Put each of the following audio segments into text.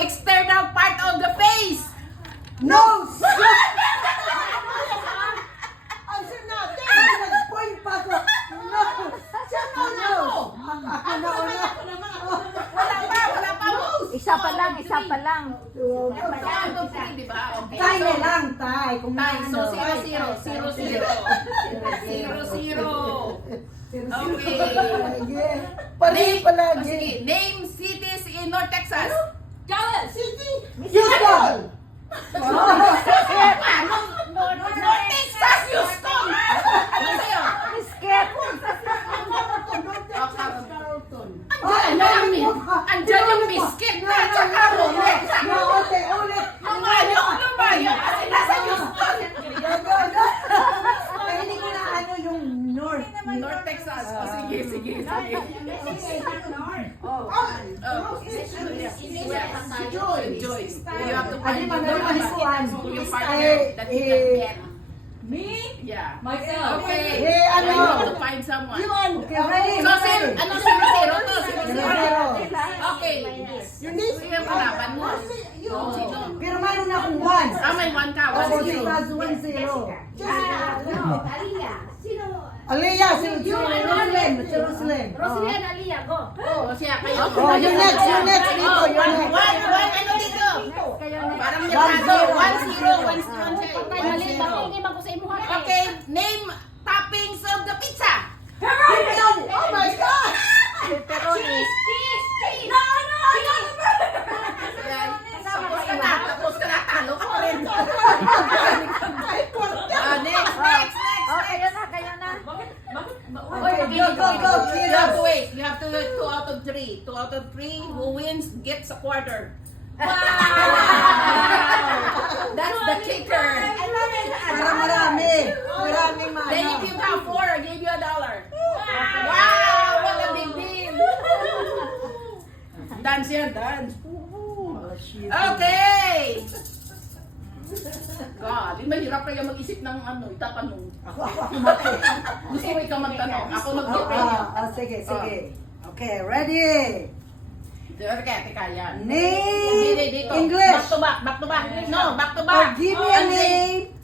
external part of the face. Nose! Answer natin! Nag-point pa ko. Nose! Ako na ako. Ako na una. Wala pa. Isa pa lang. Out of three, di ba? Okay. Tay na lang, tay. Kung Tay, may so ano. 0-0. Okay. Sige. Pari palagi. Sige, name cities in North Texas. Dallas. Houston! North Texas, Houston! Ano sa'yo? Biscuit. Andyan yung biscuit na tsaka rolex. Ulit. Lumayo. Kasi nasa Houston. Ay, hindi ko na ano yung north. North Texas. O, sige. Joyce. You have to find Ano man isuan? yung partner that you can get. Me? Yeah. Myself. Okay. Eh, ano? You have to find someone. Okay, ready? So, ano 0-0 to? 0-0. 0-0. Okay. Yung this? Sige, palaban mo. Sino? Pero mayroon na akong one. May 1 ka. Oo, 1-0. si Raz 1-0. Aliyah. Sino? Aliyah, si Jerusalem. Rosalian Aliyah, go. O siya, kayo. Oh, you're next dito, you're next. Ano dito? Parang may tago. 1-0. Mali, makinig ako sa imuha. Okay, name toppings of the pizza. Oh my God! Pepperoni. Tapos ka na, talo ko rin. Next. Okay, kayo na. Go, You have to wait. You have to wait 2 out of 3. 2 out of 3. Who wins gets a quarter. Wow! That's the kicker. Para marami. Maraming Then if you have 4, I give you $1. Wow! What a big deal. Dance yan, dance. Okay! God, mahirap kaya mag-isip ng ano, itatanong. Ako. Gusto mo ikaw magtanong. Ako mag-prepare. Sige. Okay, ready? Teka, yan. Name Dito. English. Back to back. No, back to Or back. give me a name,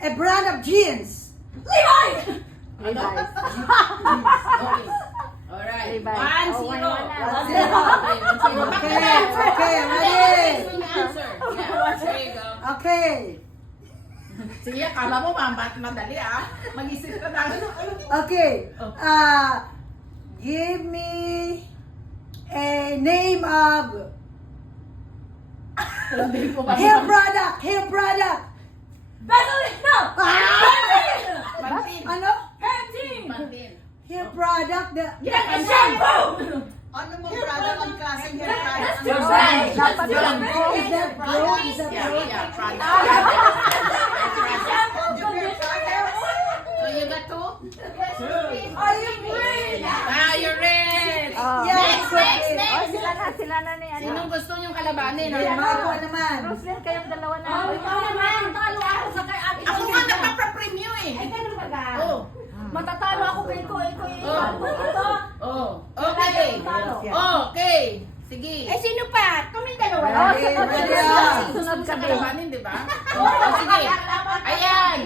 a brand of jeans. Okay. Alright. Levi's. 1-0. 1-0. Okay, ready? Answer. Yeah, there you go. Okay. Sige, akala mo madali Mag-isip ka na. Okay. Give me a name of hair product. Beverly, no! Pantin. Ano? Pantin. Hair product. Get a shampoo! Ano mo product ang klaseng hair That's product? too bad! Dapat lang. Is that broke? Is that broke? Yeah, product. So you got 2? Are you free? You're red. Yes, Next. Sila na ni ano. Sinong gusto niyong kalabanin? Ako naman. Roslyn, kayong dalawa na. Ikaw naman, talo ako sa kay ate. Ako nga nagpa-premue eh. Ay, ganun ba ga? Oh. Matatalo ako kay ko, ito. Okay. Okay. Sige. Sino pa? Kami dalawa. Sunod ka din. Kalabanin, di ba? Sige. Ayan.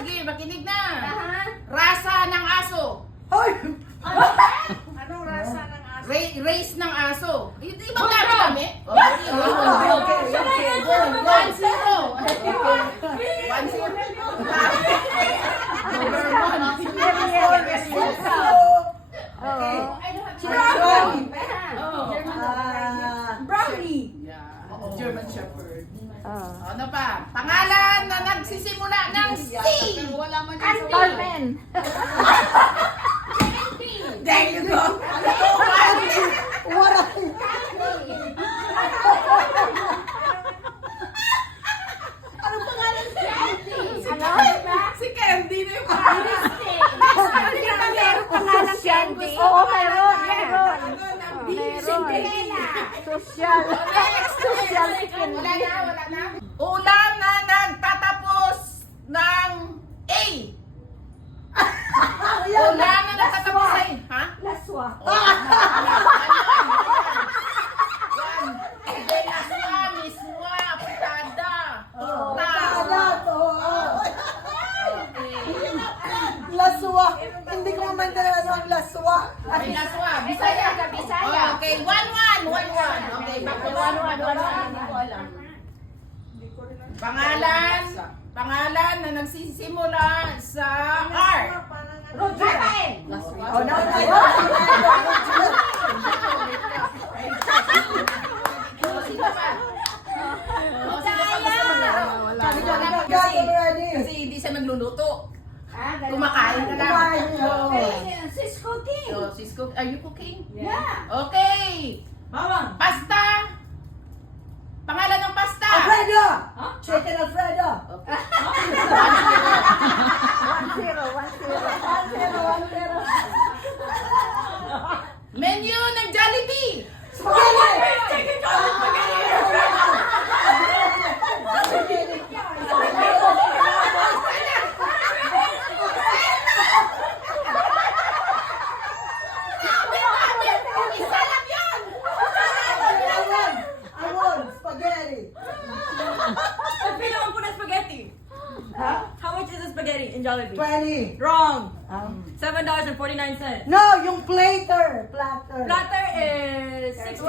Sige, makinig na. Rasa ng aso. Hoy! Anong rasa ng aso? Race ng aso. Ibang dami. Okay. 1-0. Okay. Brownie! German Shepherd. Oh. Ano pa? Pangalan na nagsisimula ng C. Carmen. There you go. What a... Si Candy na yung Hindi ba meron pangalan Candy? Oo, meron. Social. Social skin. Wala na. Ulam na nagtatapos ng A. Ulam na nagtatapos ng A. Ha? Laswa. Yan. Okay, last one. Bisaya ka, Bisaya. Okay, 1-1. 1-1. Okay, back to 1-1. Hindi ko alam. Pangalan na nagsisimula sa R. Rafael. Oh, no, no. Sino pa? Kasi hindi siya nagluluto. Kumakain ka lang. Okay. Cisco King. So, Cisco, are you cooking? Yeah. Okay. Mama. Pasta. Pangalan ng pasta. Alfredo! Chicken Alfredo! Okay. 1-0. Menu ng Jollibee. Isa lang yun. I won! Spaghetti! Pagpila mo po ng spaghetti. How much is a spaghetti in Jollibee? 20. Wrong. $7.49. No, yung platter. Platter is $16.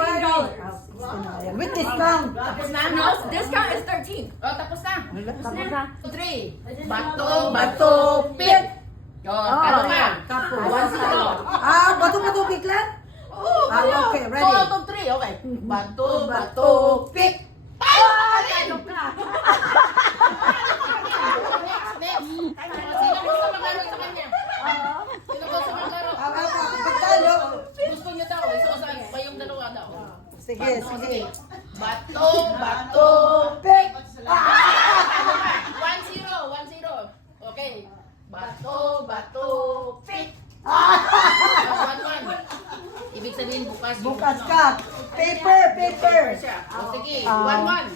With discount. Tapos na? No, discount is 13. Oh, tapos na. Tapos na. 3. Bato, pit. Oh, ano ka? Tapos. 1-0. Bato biglan? Oh, okay, ready. 2 out of 3. Okay. Bato, pit. Ano ka? Next. Sino gusto maglaro sa kanya? Sino gusto maglaro? Pagkalo. Gusto niya daw. Isuosay pa yung dalawa daw. Sige, sige. Bato, Pick. 1-0. 1-0. Okay. Bato, pick. 1-1. Ibig sabihin bukas. yung- Bukas ka. Paper. Siya. O, sige. 1-1.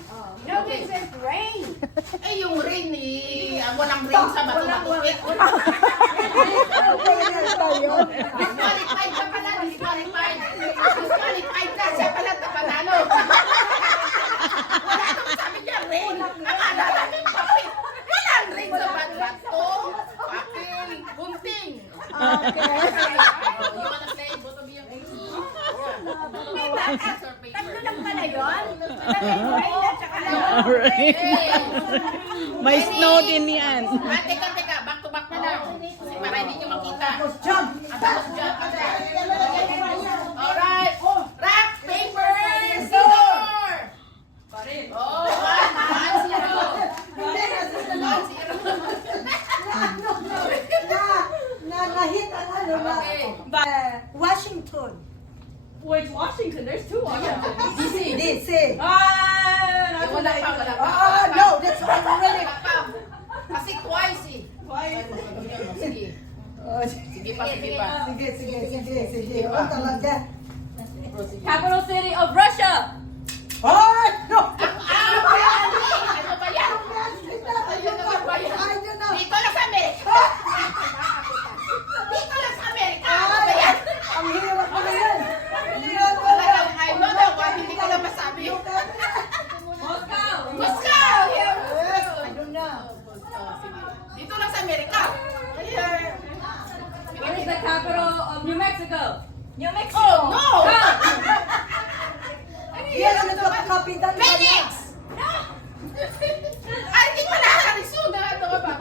No, this is rain. Eh, yung rain eh. Walang rain sa bato. Disqualified ka pala. Disqualified ka. Siya pala tapanalo. Wala nang sabi niya rain. Akala namin papit. Walang rain sa bato. Papel. Gunting. Okay. You wanna play both of you? Tatlo lang pala yun. Rain at saka May snow din yan. Teka. Back to back na lang. Kasi para hindi nyo makita. Jump. Tapos dyan. Alright. Rock, paper, scissors. Oh, 1-0. Nahit ang ano na. Washington. Wait, Washington. There's two Washington. DC. Ah, Wala pa. No, that's already. Kasi twice eh. Sige. Sige pa. Sige. Oh, talaga. Capital city of Russia. Oh, no. Ano ba yan? I don't know. Dito lang sa Amerika. Dito lang sa Amerika. Ano ba yan? Ang hirap mo na yan. I know that one. Hindi ko lang masabi. Moscow. Moscow! I don't know. Dito lang sa Amerika. What is the capital of New Mexico? New Mexico. Oh, no! Yan ang nagkakapitan. Phoenix! Ay, hindi pa naka-Arizona. Ano ba ba?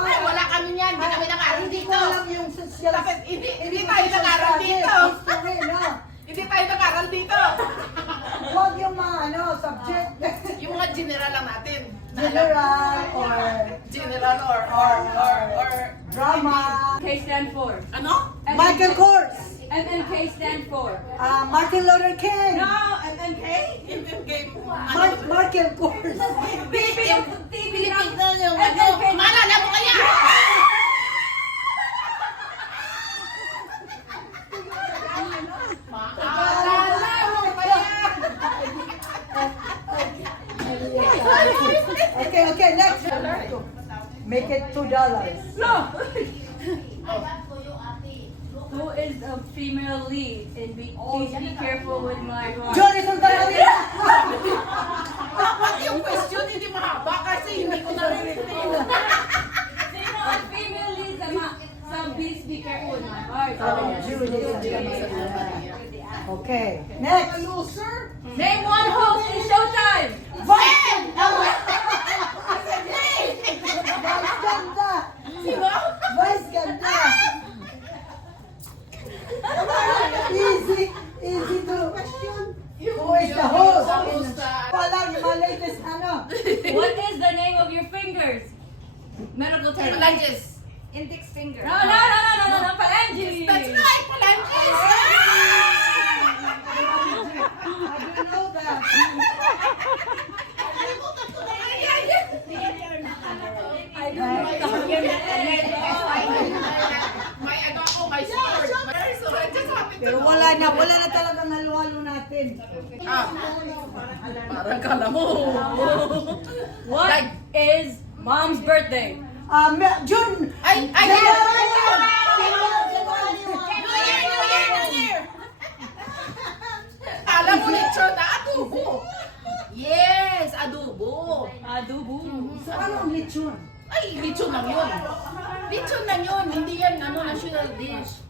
Ay, wala kami niyan. Hindi kami nakaroon Hindi ko dito. alam yung social. Bakit? Hindi tayo nag-aral dito. History, no? Hindi tayo nag-aral dito. Huwag yung mga subject. Yung mga general lang natin. General or General or drama. K stand for. ano? Michael Kors. MMK stand for. Martin Luther King. MMK? MMK. Michael Kors. Philippines na yung ano. Maalala mo kaya? Maalala mo kaya? Okay, next. Make it $2. No. Who is the female lead in Please Be Careful with My Heart? Johnny Santana. Dapat yung question hindi mahaba kasi hindi ko naririnig. Sino ang female lead sa Please Be Careful with My Heart? Judy Name one host in Showtime. Vice Ganda. Vice Ganda. Easy to question. Who is the host? Walang yung latest ano. What is the name of your fingers? Medical term. Phalanges. Index finger. No, phalanges. That's right, phalanges. How do you know that? May ano ako, may sport. So I just happen to Pero know. wala na talagang halo-halo natin. Ah, parang kala mo. What is mom's birthday? June! Ay, January! New Year! Alam mo lechon na adobo. Yes, adobo. Adobo. So ano ang lechon? Ay, lechon lang yun. Lechon lang yun. Hindi yan, national dish.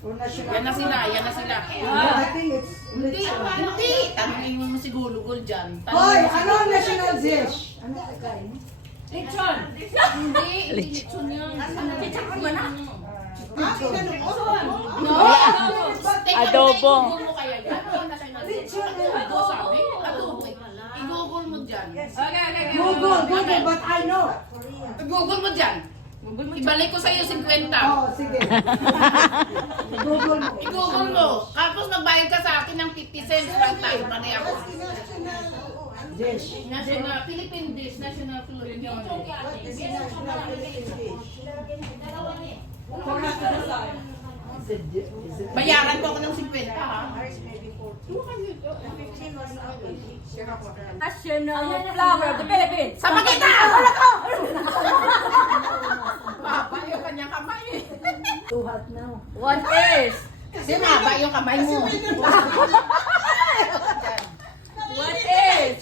Or national? Yan na sila. I think it's Hindi, lechon. hindi. Tanungin mo si Gulugol dyan. Hoy, ano ang national dish? Ano ang kain? Lechon. Hindi lechon yun. Ketchup ba na? No. Adobo. I-google mo kaya yan. National dish. Adobo sabi. Adobo. I-google mo dyan. Okay. Google, but I know. I-google mo dyan. Ibalik ko sa'yo 50. Oh, sige. Google mo. I-google mo. Tapos magbayad ka sa akin ng 50 cents. Pantay. Panay ako. Dish. National Philippine dish. National Filipino dish. Bayaran ko ako ng 50 ha. National flower of the Philippines. Sa pakita! Wala ko! Maba yung kanyang kamay. Too hot now. What is? Kasi maba yung kamay mo. What is?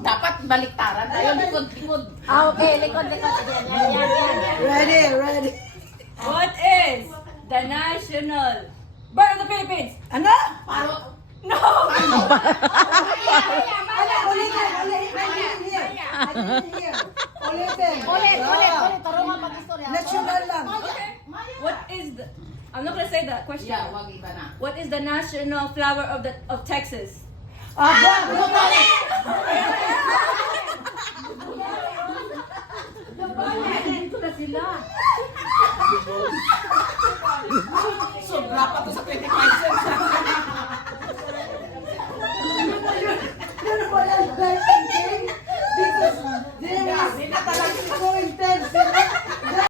Dapat baliktaran tayo. Likod. Okay, likod. Yan. Ready. What is the national bird of the Philippines? Ano? Paro. No! Ulitin. Ulitin. Ulit. Taro nga mag-istorya. National lang. What is the? I'm not gonna say that question. Yeah, wag iba na. What is the national flower of Texas? Dito na sila. Sobra pa to sa 25.